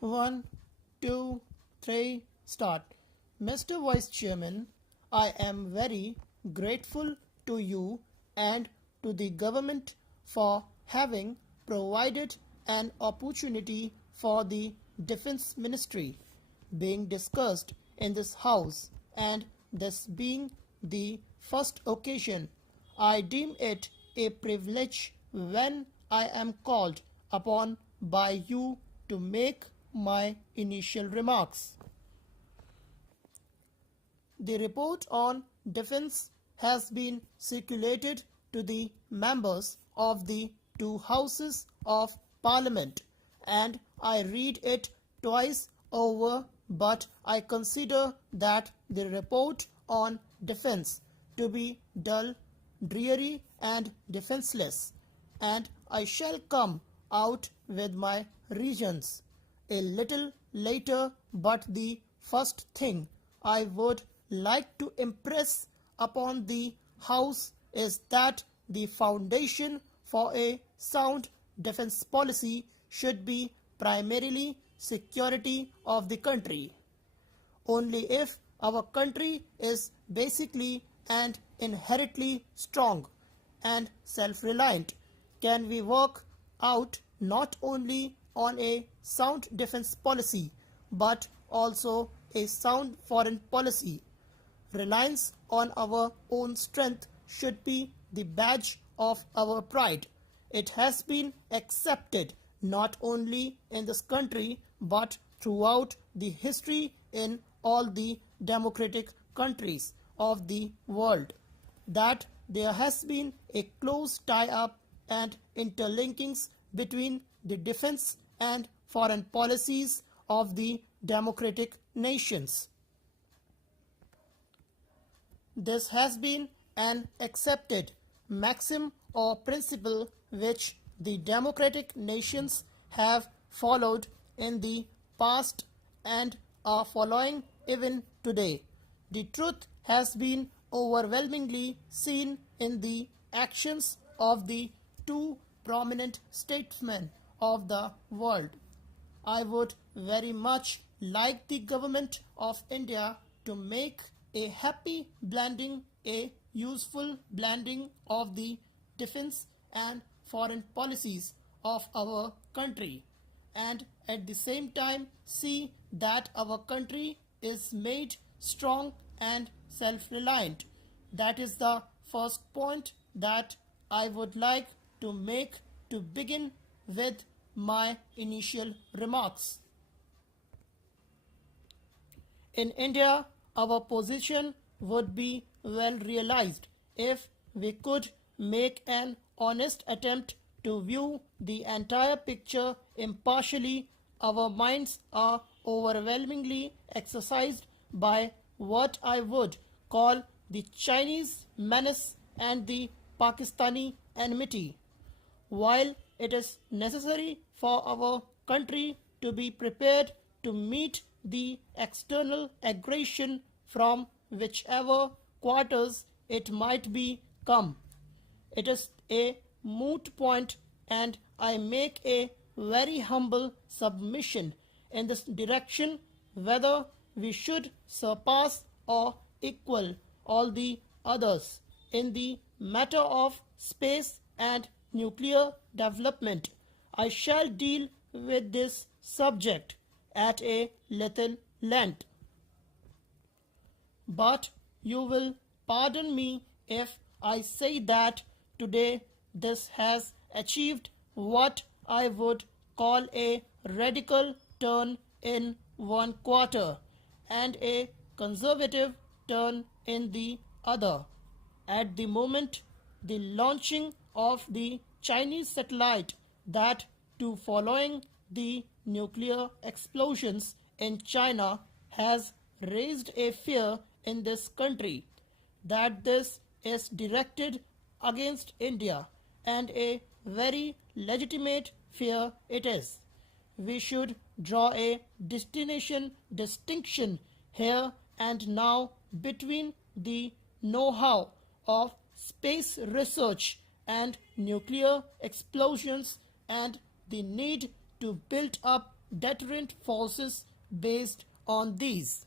One, two, three, start. Mr. Vice Chairman, I am very grateful to you and to the government for having provided an opportunity for the Defense Ministry being discussed in this House, and this being the first occasion, I deem it a privilege when I am called upon by you to make my initial remarks. The report on defense has been circulated to the members of the two houses of Parliament, and I read it twice over, but I consider that the report on defense to be dull, dreary and defenseless, and I shall come out with my reasons a little later, but the first thing I would like to impress upon the House is that the foundation for a sound defense policy should be primarily security of the country. Only if our country is basically and inherently strong and self-reliant can we work out not only on a sound defense policy but also a sound foreign policy. Reliance on our own strength should be the badge of our pride. It has been accepted not only in this country but throughout the history in all the democratic countries of the world that there has been a close tie-up and interlinkings between the defense and foreign policies of the democratic nations. This has been an accepted maxim or principle which the democratic nations have followed in the past and are following even today. The truth has been overwhelmingly seen in the actions of the two prominent statesmen of the world. I would very much like the government of India to make a happy blending, a useful blending of the defense and foreign policies of our country, and at the same time see that our country is made strong and self-reliant. That is the first point that I would like to make to begin with my initial remarks. In India, our position would be well realized if we could make an honest attempt to view the entire picture impartially. Our minds are overwhelmingly exercised by what I would call the Chinese menace and the Pakistani enmity. While it is necessary for our country to be prepared to meet the external aggression from whichever quarters it might be come, it is a moot point, and I make a very humble submission in this direction whether we should surpass or equal all the others in the matter of space and nuclear development. I shall deal with this subject at a little length, but you will pardon me if I say that today this has achieved what I would call a radical turn in one quarter and a conservative turn in the other. At the moment, the launching of the Chinese satellite that to following the nuclear explosions in China has raised a fear in this country that this is directed against India, and a very legitimate fear it is. We should draw a distinction here and now between the know-how of space research and nuclear explosions and the need to build up deterrent forces based on these.